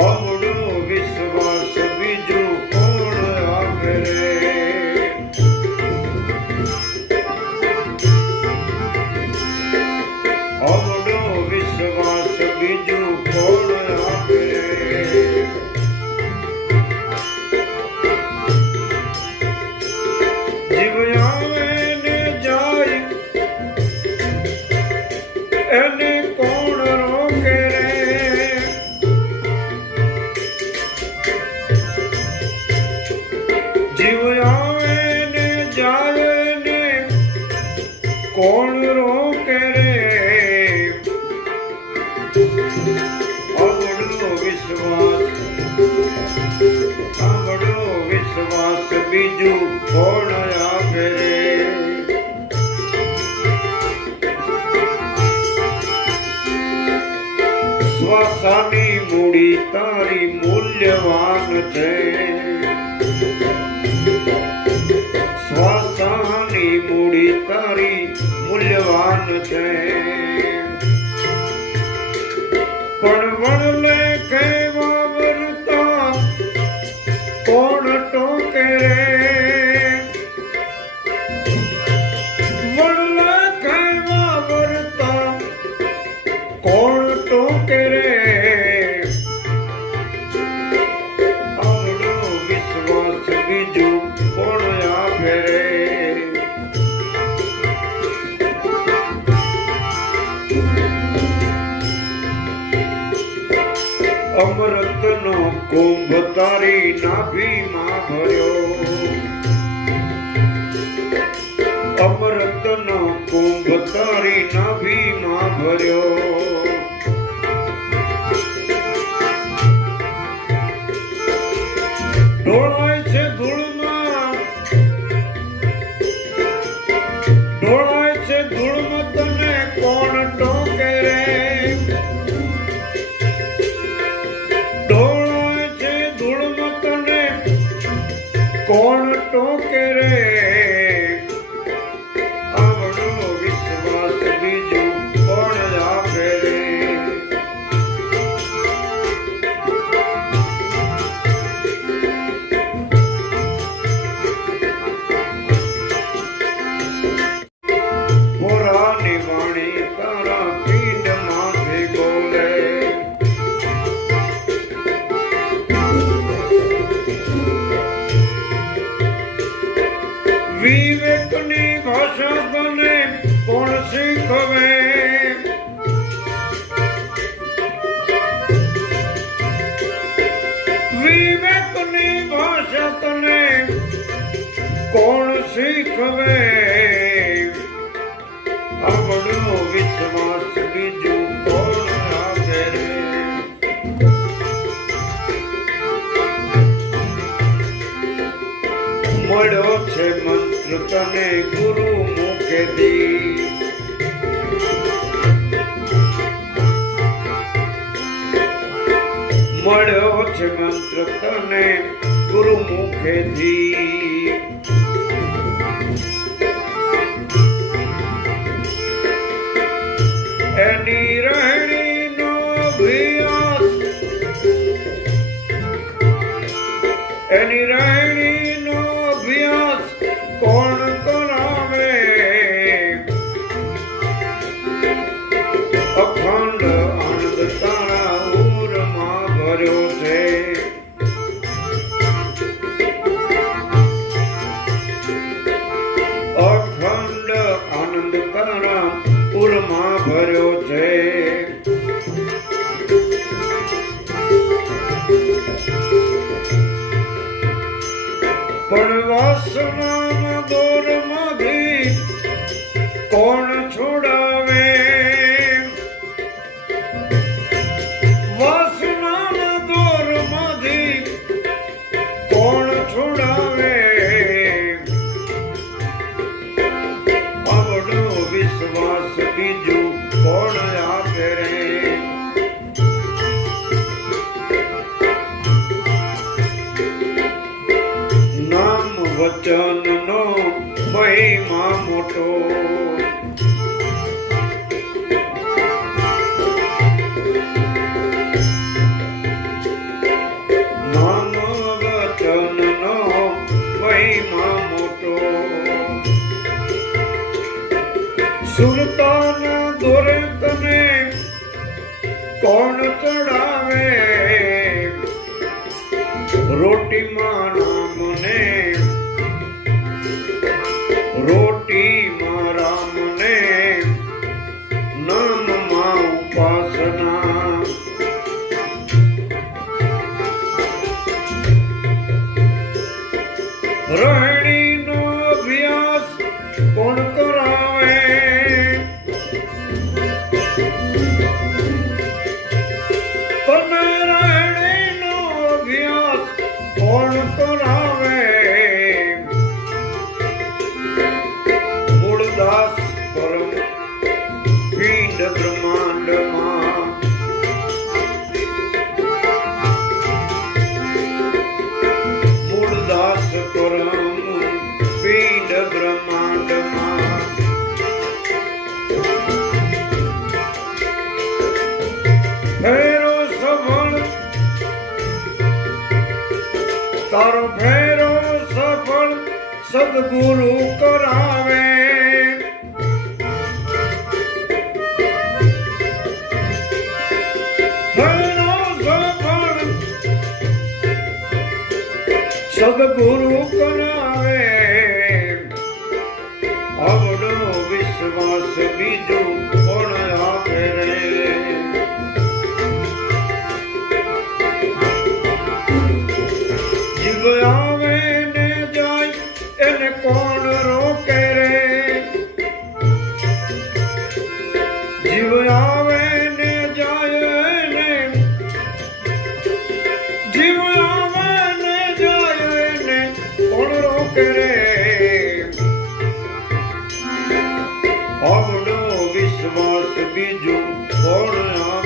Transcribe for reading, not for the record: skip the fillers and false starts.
અવડો વિશ્વાસ બીજું કોણ આપે રે. અવડો વિશ્વાસ બીજું કોણ આપે રે. જીવ આવે ને જાય એને કોણ રોકે રે. જીવ આવે ને જાય ને કોણ રોકે રે. આવડો વિશ્વાસ બીજું કોણ આપે રે. શ્વાસાની મૂડી તારી મૂલ્યવાન છે. શ્વાસાની મૂડી તારી મૂલ્યવાન છે. પણ વણલે કહેવા વરતા કોણ ટોકે રે. વણલે કહેવા વરતા કોણ ટોકે રે. આવડો વિશ્વાસ બીજું કોણ આપે રે. અમૃતનો કુંભ તારી નાભીમાં ભર્યો. અમૃતનો કુંભ તારી નાભીમાં ભર્યો. ઢોળાય છે ધૂળમાં, ઢોળાય છે ધૂળમાં તને કોણ ટોકે રે. ઢોળાય છે ધૂળમાં તને કોણ ટોકે રે. આવડો વિશ્વાસ બીજું કોણ આપે રે. પુરાની વાણી તારા પીઠમાંથી બોલે. વિવેકની ભાષા તને કોણ શીખવે. વિવેકની ભાષા તને કોણ શીખવે. આવડો વિશ્વાસ બીજું કોણ આપે રે. મળ્યો છે મંત્ર તને ગુરુ મુખેથી. મળ્યો છે મંત્ર તને ગુરુ મુખેથી. એની રહેણીનો અભ્યાસ, એની રહેણીનો અભ્યાસ કોણ કરાવે. અખંડ આનંદ તારા ઉરમાં ભર્યો છે. અખંડ આનંદ તારા ઉરમાં ભર્યો છે. પણ વાસનાના દોરમાંથી કોણ છોડાવે. વાસનાના દોરમાંથી કોણ છોડાવે. આવડો વિશ્વાસ બીજું કોણ આપે રે. નામ વચનનો મહિમા મોટો. માં રામ ને રોટી માં રામ ને નામ માં ઉપાસના રહેણી નો અભ્યાસ કોણ કરાવે તને રહેણી નો અભ્યાસ કોણ કરાવે મૂળદાસ પરમ પિંડ બ્રહ્માંડમાં મૂળદાસ પરમ પિંડ બ્રહ્માંડમાં ફેરો સફળ તારો ફેરો સફળ સદગુરુ કરાવે ફેરો સફળ સદગુરુ કરાવે આવડો વિશ્વાસ બીજું કોણ આપે રે જીવ આવે ને જાય એને કોણ રોકે રે જીવ આવે ને જાય ને જીવ આવે ને જાય ને કોણ રોકે રે આવડો વિશ્વાસ બીજું કોણ